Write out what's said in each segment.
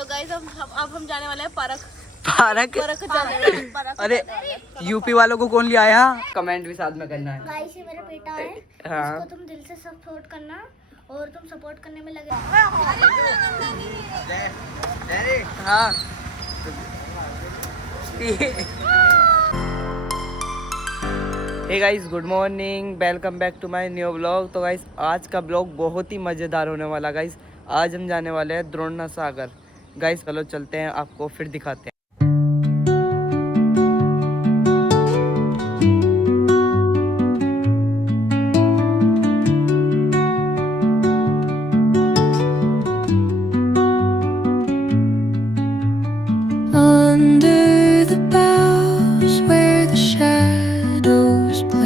तो गाइस अब हम जाने वाले हैं पार्क पार्क। जाने वाले हैं पार्क। अरे यूपी वालों को कौन लिया आया? कमेंट भी साथ में करना है। गाइस ये मेरा बेटा है, हाँ। इसको तुम दिल से सपोर्ट करना और तुम सपोर्ट करने में लगे। हाँ। Hey guys, good morning, welcome back to my new blog. तो गाइस आज का ब्लॉग बहुत ही मज़ेदार होने वाला। गाइस आज हम जाने वाले हैं द्रोणा सागर। गाइस चलो चलते हैं, आपको फिर दिखाते हैं।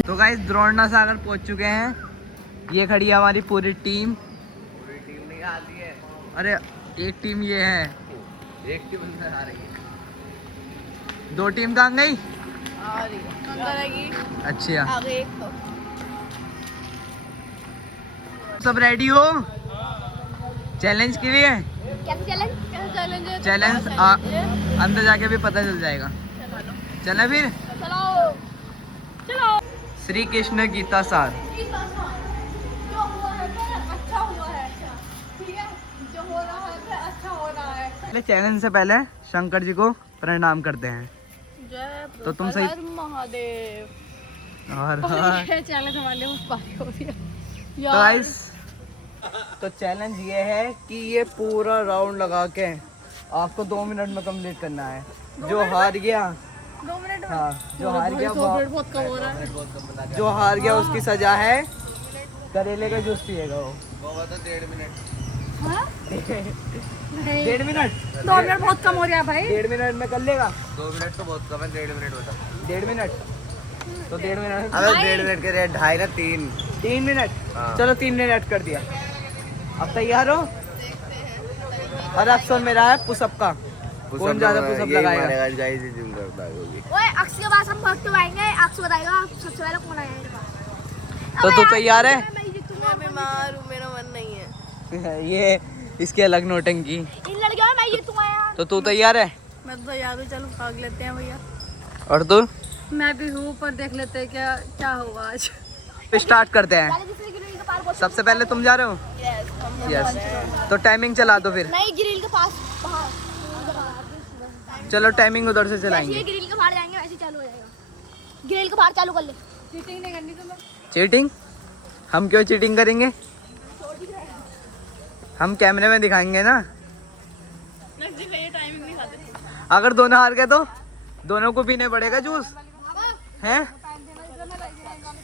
तो गाइस द्रोणा सागर पहुंच चुके हैं। ये खड़ी है हमारी पूरी टीम। पूरी टीम नहीं आती है। अरे एक टीम ये है, एक टीम अंदर आ रही है। दो टीम कहाँ गई? आ रही है, अंदर आएगी। अच्छा, आगे एक तो। सब रेडी हो चैलेंज के लिए? क्या चैलेंज? चैलेंज अंदर जाके भी पता चल जाएगा। चले फिर, चलो चलो। श्री कृष्ण गीता सार। जो हुआ है अच्छा हुआ है, ठीक है। जो हो रहा है अच्छा हो रहा है। पहले चैलेंज से पहले शंकर जी को प्रणाम करते हैं। जय तो तुम सही महादेव। और चैलेंज हमारे मुझ पारी हो रही है तो गाइस, तो चैलेंज ये है कि ये पूरा राउंड लगा के आपको 2 मिनट में कंप्लीट करना है। जो हार गया 2 मिनट में। हाँ, जो हार गया बहुत कम हो रहा है। जो हार गया उसकी सजा है करेले का जूस पिएगा वो। 1.5 मिनट। हाँ? 1.5 मिनट? 2 मिनट बहुत कम हो रहा है भाई। 1.5 मिनट में कर लेगा? 2 मिनट तो बहुत कम है, 1.5 मिनट बता। 1.5 मिनट तो 1.5 मिनट। अबे 1.5 मिनट के रेट 2.5 ना 3। 3 मिनट? हाँ। चलो 3 मिनट कर दिया। अब तैयार हो? और ऑप्शन मेरा है पुशअप का। कौन ज्यादा पुशअप लगाएगा? ओए अक्स के पास हम भक्त आएंगे, अक्स बताएगा सबसे पहले कौन आएगा मेरे पास। तो तू तैयार है? मैं बीमार हूँ, मेरा मन नहीं है। ये इसके अलग नोटंकी। इन लड़कियों में मैं जीतूंगा यार। तो तू तैयार है? मैं तो तैयार हूँ, चलो भाग लेते हैं भैया। और तू? मैं भी हूँ, पर देख लेते हैं क्या क्या होगा आज। स्टार्ट करते हैं। पहले दूसरे गिरिल के पास पहुंच। सबसे पहले तुम जा रहे हो? यस। तो टाइमिंग चला दो फिर। नहीं गिरिल के पास बाहर। चलो टाइमिंग उधर से जैसे चलाएंगे। ये गिरिल के बाहर जाएंगे वैसे चालू हो जाएगा। गिरिल के बाहर चालू कर ले। चीटिंग नहीं करनी तुम्हें। चीटिंग? हम क्यों चीटिंग करेंगे? हम कैमरे में दिखाएंगे ना। टाइमिंग नहीं खाते। अगर दोनों हार गए तो दोनों को पीने पड़ेगा जूस, हैं?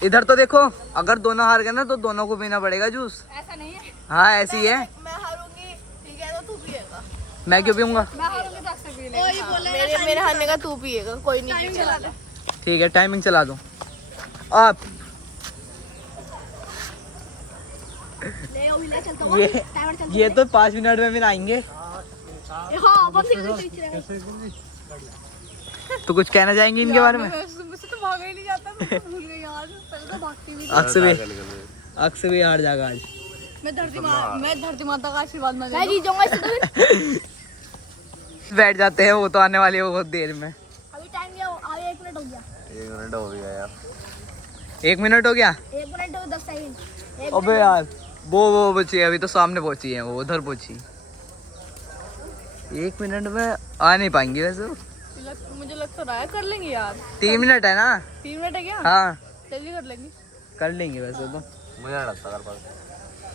इधर तो देखो, अगर दोनों हार गए ना तो दोनों को पीना पड़ेगा जूस। ऐसा नहीं है। हाँ ऐसी है। मैं हारूंगी, ठीक है, तो तू पिएगा। मैं क्यों पीऊंगा? मैं हारूंगी तो अक्सर पी लेगा। मेरे हारने का तू पिएगा, कोई नहीं चला दे। ठीक है, टाइमिंग चला दो आप। ये तो 5 मिनट में भी आएंगे। तो कुछ कहना चाहेंगे इनके बारे में? मुझसे तो भागा ही नहीं जाता, मैं तो भूल गई यार। पहले तो भागती भी थी। अक्स भी हार जाएगा आज। मैं धरती माता का आशीर्वाद मांग मैं जीत जाऊंगा इससे। बैठ जाते हैं, वो तो आने वाली है बहुत देर में। अभी टाइम गया, अभी 1 मिनट हो गया। 1 मिनट हो गया यार। 1 मिनट हो गया? 1 मिनट और 10 सेकंड। अबे यार वो बची है, अभी तो सामने पहुंची है, वो उधर पहुंची। 1 मिनट में आ नहीं पाएंगी वैसे। मुझे लग तो रहा है कर लेंगे यार। 3 मिनट है ना? 3 मिनट है क्या? हाँ जल्दी कर लेंगे। कर लेंगे वैसे तो। मुझे नहीं लगता कर पाएंगे।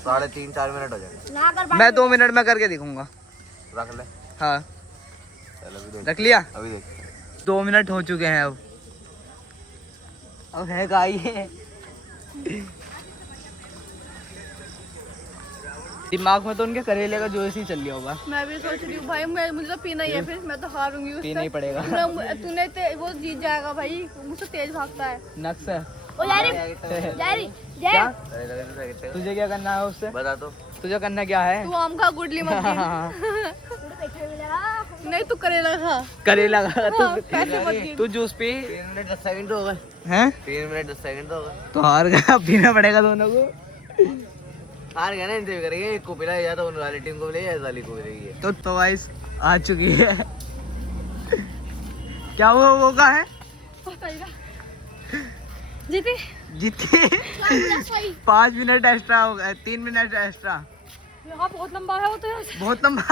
3.5-4 मिनट हो जाएंगे। ना कर मैं 2 मिनट में करके दिखूंगा। रख ले। हाँ चल अभी देख। रख लिया। अभी देख। 2 मिनट हो चुके हैं अब है का ये। दिमाग में तो उनके करेले का जूस ही चल लिया होगा। मैं भी सोच रही हूँ भाई, मुझे तो पीना ही है, फिर मैं तो हारूंगी उससे। पीना ही पड़ेगा। वो जीत जाएगा भाई, मुझसे तेज भागता है। नक्स है। ओ जारी जारी क्या? अरे तुझे क्या करना है उससे? बता तो। तुझे करना क्या है? तू आम खा, गुडली मत गिन। नहीं तू करेला खा। करेला का हाँ, पैसे मत गिन। तू जूस पी। 3 मिनट 10 सेकंड हो गए। हैं? 3 मिनट 10 सेकंड हो गए। तो हार गया, पीना पड़ेगा दोनों को। हार गया ना, इंटरव्यू करेंगे। एक को पिलाया जाता, उन वाली टीम को पिलाया, इस वाली को पिलाएगी। तो गाइस आ चुकी है। क्या हुआ, वो कहाँ है? जीती जीती। 5 मिनट एक्स्ट्रा हो गए, 3 मिनट एक्स्ट्रा। यहाँ बहुत लंबा है वो तो। बहुत लंबा।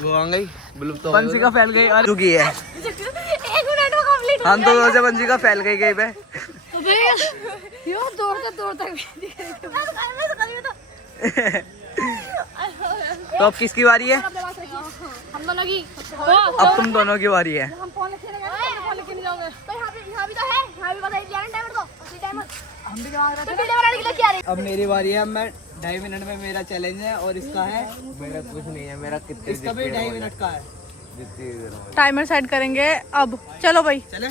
वो आ गई विलुप्त हो बंसी का फैल गई और चुकी है। 1 मिनट में कंप्लीट। हम दोनों से बंसी का फैल गई पे। यो दौड़ते तो अब किसकी बारी है? हम दोनों की। अब तुम दोनों की बारी है। हम फोन लेके नहीं जाओगे। तो यहाँ भी तो है, यहाँ भी बताइए टाइमर तो उसी टाइमर हम भी दिमाग तो वीडियो बनाने के लिए क्या रही। अब मेरी बारी है। मैं 2.5 मिनट में मेरा चैलेंज है और इसका है, मेरा कुछ नहीं है, मेरा कितने इसका भी 2.5 मिनट का है। जितनी देर हो टाइमर सेट करेंगे अब। चलो भाई चले।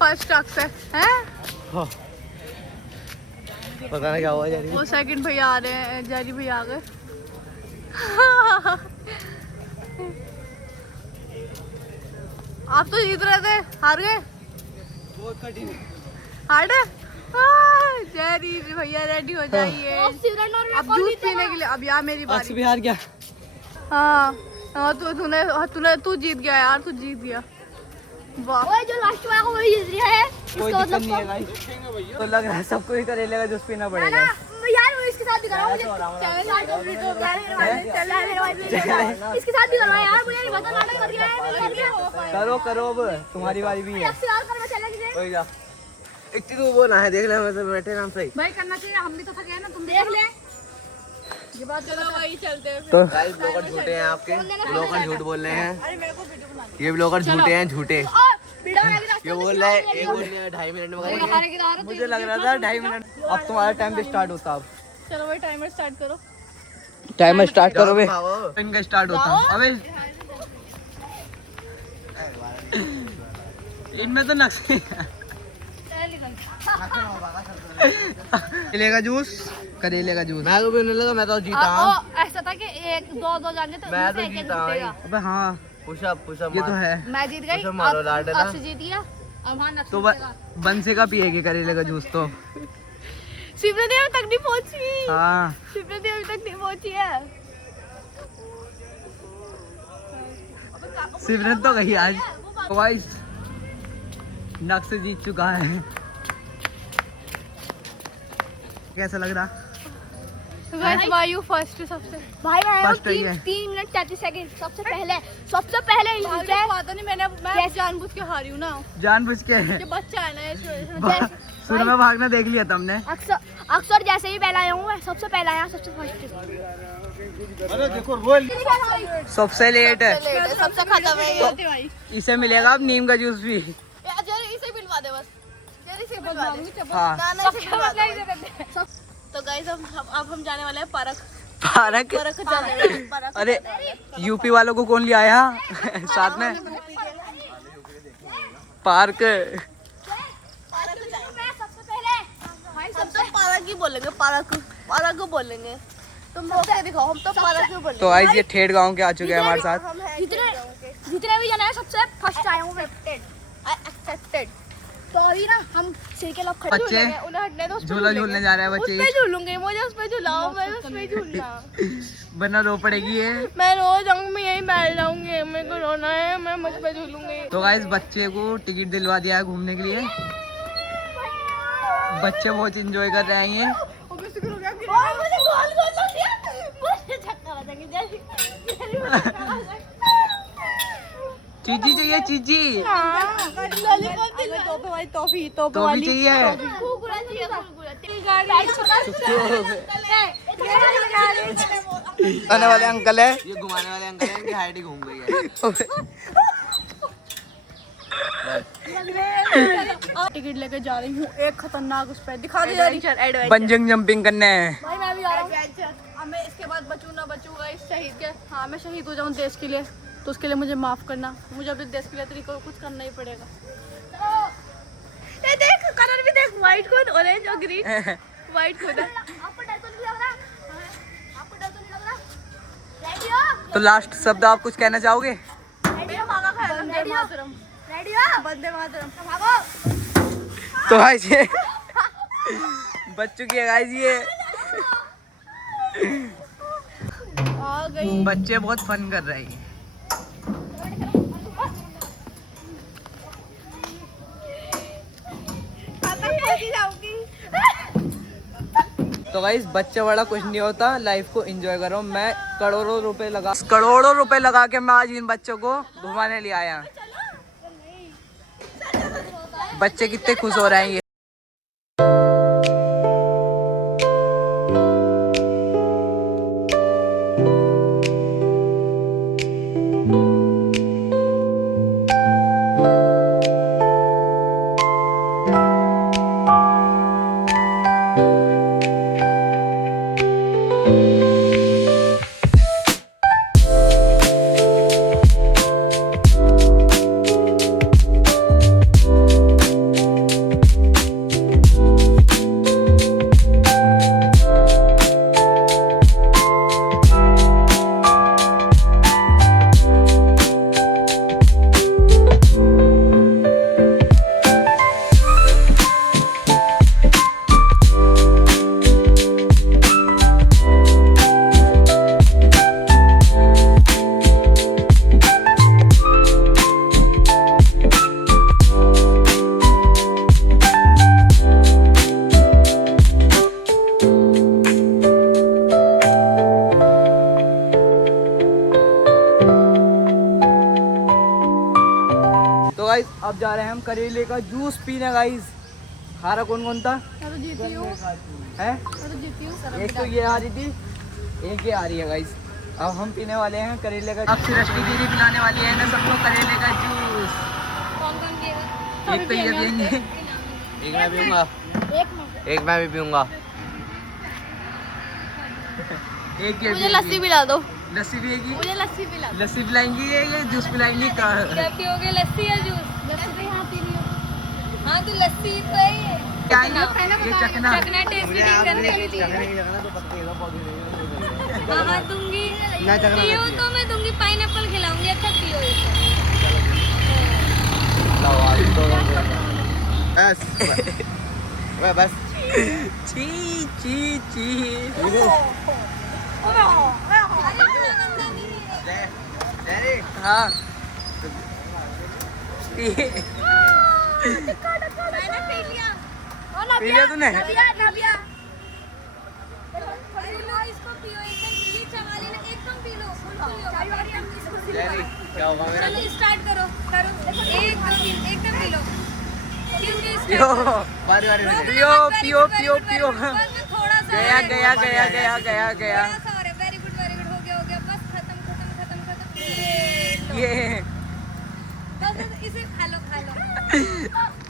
फर्स्ट टक से हैं। पता नहीं क्या हुआ जारी। वो सेकंड भैया आ रहे हैं, जारी भैया आ गए। आप तो जीत रहे थे, हार गए। बहुत कठिन है। हार्ड है। जैरी भैया रेडी हो जाइए अब जूस पीने के लिए। अब यार मेरी बारी। बिहार क्या? हाँ तू जीत गया यार, तू जीत गया। वाह ओए जो लास्ट वाला वही जीत रहा है। कोई इसका दिक्कत मतलब नहीं है गाइस। तो लग रहा है सबको ही करेले का जूस पीना ना पड़ेगा। यार वो इसके साथ भी कराओ मुझे। इसके साथ भी करवाओ यार, मुझे नहीं पता नाटक कर रहा है। करो करो, अब तुम्हारी बारी भी है। कोई जा इतनी तो वो ना है, देख ले मैं तो बैठे नाम सही। भाई करना चाहिए, हम भी तो थके हैं ना, तुम देख ले। ये बात चलो वही चलते हैं। तो गाइस ब्लॉगर झूठे हैं आपके, ब्लॉगर झूठ बोल रहे हैं। अरे मेरे को वीडियो बना ये ब्लॉगर झूठे हैं, झूठे। वीडियो बना के ये बोल रहा है, एक बोल रहा है 2.5 मिनट में करेंगे। मुझे लग रहा था 2.5 मिनट। अब तुम्हारा टाइम भी स्टार्ट होता। अब चलो भाई टाइमर स्टार्ट करो। टाइमर स्टार्ट करोगे? भागो। इनका स्टार्ट होता। अबे इनमें तो नक्शे। करेले का जूस, करेले का जूस। मैं तो पीने लगा, मैं तो जीता हूँ। ऐसा था कि 1-2 जाने तो मैं तो एक-एक जीता हूँ। जीतेगा। अबे हाँ, पुशअप ये तो है। मैं जीत गई। उसे मारो, लाड देना। अब जीत गया। अब हाँ तो बंसे का पिएगी करेले का जूस तो। शिवनदी अभी तक नहीं पहुंची। हाँ शिवनदी अभी तक नहीं पहुंची है। सिमरन तो गई आज। गाइस नक्श जीत चुका है। कैसा लग रहा? गाइस वायु फर्स्ट सबसे। भाई मैं First ही है। 3 मिनट 33 सेकंड सबसे पहले पता नहीं, मैं जानबूझ के हारी हूँ ना। जानबूझ के। ये बच्चा है ना इसमें। शुरू में भागना देख लिया तुमने। अक्सर जैसे ही पहला आया हूँ मैं, सबसे पहला आया, सबसे फर्स्ट। अरे देखो बोल। सबसे लेट है। सबसे खत्म है ये। इसे मिलेगा अब नीम का जूस भी। इसे मिलवा दे बस। इसे मिलवा दे। हाँ तो गाइस अब हम जाने वाले हैं पार्क। पार्क। जाने वाले हैं पार्क। अरे यूपी वालों को कौन लिया आया साथ में? पार्क। हम तो पार्क ही बोलेंगे, पार्क को बोलेंगे। तुम मौके दिखाओ, हम तो पार्क ही बोलेंगे। तो आज ये ठेठ गांव के आ चुके हैं हमारे साथ। जितने भी जने हैं सबसे फर्स्ट आया हूँ मैं। एक्सेप्टेड। तो अभी ना हम सिर के लोग खड़े बच्चे उन्हें हटने दो, उस पे झूला झूलने जा रहे हैं उस बच्चे। पे झूलूंगी, मुझे उस पे झूलाओ, मैं उस पे झूलना। वरना रो पड़ेगी ये। मैं रो जाऊंगी, मैं यही बैठ जाऊंगी, मेरे को रोना है, मैं मुझ पे झूलूंगी। तो गाइस बच्चे को टिकट दिलवा दिया है घूमने के लिए। बच्चे बहुत एंजॉय कर रहे हैं ये। मुझे गोल गोल लग गया, मुझे झटका लगा जल्दी। चीजी चाहिए, चीजी टॉफी तो भी चाहिए। आने वाले अंकल है। ये घुमाने वाले अंकल हैं, इनकी हाइट ही घूम गई है। टिकट लेके जा रही हूँ, एक खतरनाक उस पे दिखा दे जा रही। बंजिंग जंपिंग करने है। भाई मैं भी आ रहा हूँ। अब मैं इसके बाद बचूँ ना बचूंगा इस शहीद के। हाँ मैं शहीद हो जाऊँ देश के लिए, तो उसके लिए मुझे माफ करना। मुझे अपने देश के लिए तो कुछ करना ही पड़ेगा। ये देख कलर भी देख, व्हाइट खुद, ऑरेंज और ग्रीन। व्हाइट खुद है। आपको डर तो नहीं लग रहा? तो लास्ट शब्द आप कुछ कहना चाहोगे? रेडी हो? वंदे मातरम। भागो। तो गाइस ये बच चुकी है गाइस ये। आ गई। बच्चे बहुत फन कर रहे हैं। तो गाइस बच्चे बड़ा कुछ नहीं होता, लाइफ को एंजॉय करो। मैं करोड़ों रुपए लगा के मैं आज इन बच्चों को घुमाने ले आया। बच्चे कितने खुश हो रहे हैं ये। तो गाइस अब जा रहे हैं हम करेले का जूस पीने गाइस। हारा कौन कौन था? मैं तो जीती हूँ। है मैं तो जीती हूँ। एक तो ये आ रही थी, एक ये आ रही है गाइस। अब हम पीने वाले हैं करेले का। अब सृष्टि दीदी पिलाने वाली है ना सबको करेले का जूस। कौन कौन पिएगा? एक तो ये पियेंगे, एक मैं पीऊंगा, एक मिनट। एक मैं भी पीऊंगा। एक ये मुझे लस्सी पिला दो। लस्सी पिएगी? मुझे लस्सी पिला दो। लस्सी पिलाएंगी ये जूस पिलाएंगी का? क्या पियोगे, लस्सी या जूस? लस्सी तो यहाँ पी रही हूँ। हाँ तो लस्सी तो है ये। क्या है ये चखना? चखना टेस्ट करने के लिए। हाँ हाँ दूंगी। मैं चखना पियो नहीं तो मैं दूंगी, पाइनएप्पल खिलाऊंगी। अच्छा पियो ये। बस बस ची ची ची। हाँ पी लिया तूने? इसको पियो, ये चवाली ना एकदम पी लो, फुल पियो। जेरी क्या होगा मेरा? चलो स्टार्ट करो एकदम पी लो। पियो बारी बारी में। पियो पियो पियो पियो। थोड़ा सा गया गया गया गया गया गया। वेरी गुड हो गया बस। खत्म। ये बस इसे खा लो।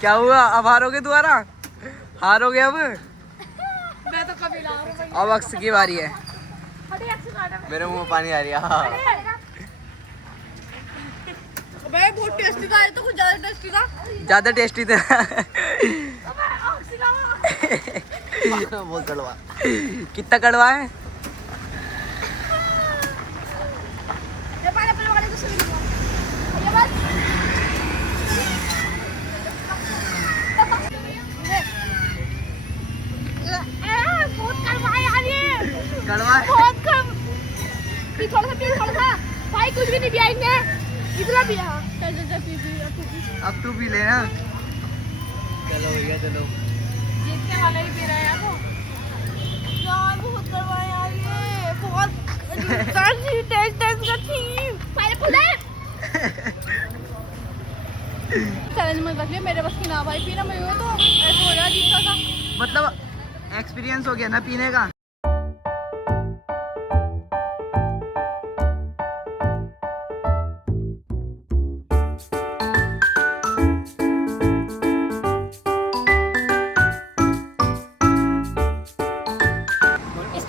क्या हुआ? अब हारोगे दोबारा? हारोगे अब? मैं तो कभी ला रहा हूँ। अब अक्स की बारी है। मेरे मुंह में पानी आ रहा है। भाई बहुत टेस्टी था, ये तो कुछ ज्यादा टेस्टी था। ज्यादा टेस्टी था। बहुत कड़वा। कितना कड़वा है? कड़वा है? बहुत कम। थोड़ा सा भाई, कुछ भी नहीं पिया इनने, इतना पिया। अब तू पी लेना। चलो भैया चलो। जीतने वाला ही पी रहा है यार वो। यार बहुत कड़वा है यार ये, बहुत टेस्ट का थी। चैलेंज मत रखिए, मेरे बस की ना भाई, पीना मैं तो ऐसा हो रहा जीतता था। मतलब एक्सपीरियंस हो गया ना पीने का।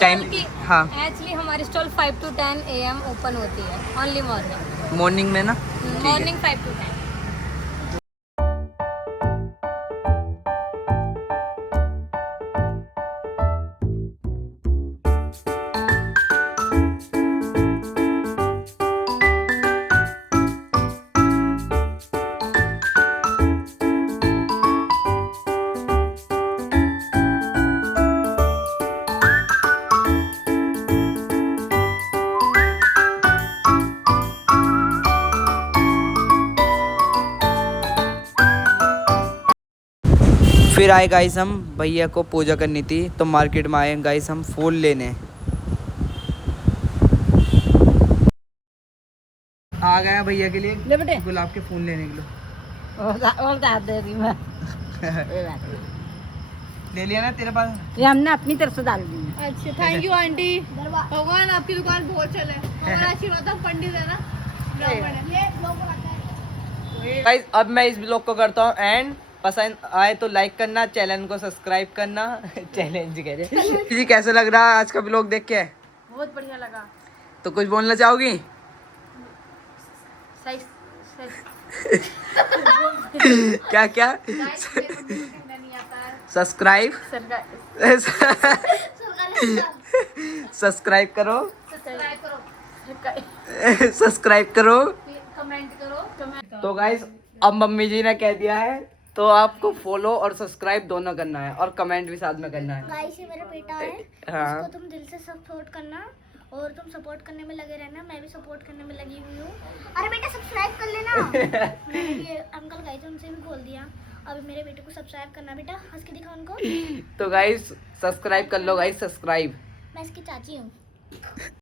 टाइम हाँ एक्चुअली हमारी स्टॉल 5 to 10 AM ओपन होती है, ओनली मॉर्निंग। मॉर्निंग में ना? ठीक है। Morning 5 to 10। फिर आए गाइस हम, भैया को पूजा करनी थी तो मार्केट में आए गाइस हम फूल लेने। आ गया भैया के लिए ले बेटे गुलाब के फूल लेने के लिए। और दाद दे रही मैं ले लिया ना तेरे पास? ये हमने अपनी तरफ से डाल दी है। अच्छा थैंक यू आंटी, भगवान आपकी दुकान बहुत चले, हमारा आशीर्वाद आप पंडित है ना। गाइस अब मैं इस ब्लॉग को करता हूँ एंड, पसंद आए तो लाइक करना, चैनल को सब्सक्राइब करना। चैलेंज कह रहे जी। कैसा लग रहा है आज का ब्लॉग देख के? बहुत बढ़िया लगा। तो कुछ बोलना चाहोगी? सही क्या क्या? सब्सक्राइब सब्सक्राइब करो, सब्सक्राइब करो, कमेंट करो। तो गाइस अब मम्मी जी ने कह दिया है तो आपको फॉलो और सब्सक्राइब दोनों करना है और कमेंट भी साथ में करना है। गाइस ये मेरा बेटा है, हाँ। इसको तुम दिल से सपोर्ट करना और तुम सपोर्ट करने में लगे रहना। मैं भी सपोर्ट करने में लगी हुई हूँ। अरे बेटा सब्सक्राइब कर लेना। मैंने ये अंकल गए थे उनसे भी बोल दिया। अभी मेरे बेटे को सब्सक्राइब करना। बेटा हंस के दिखा उनको। तो गाइस सब्सक्राइब कर लो गाइस, सब्सक्राइब। मैं इसकी चाची हूँ।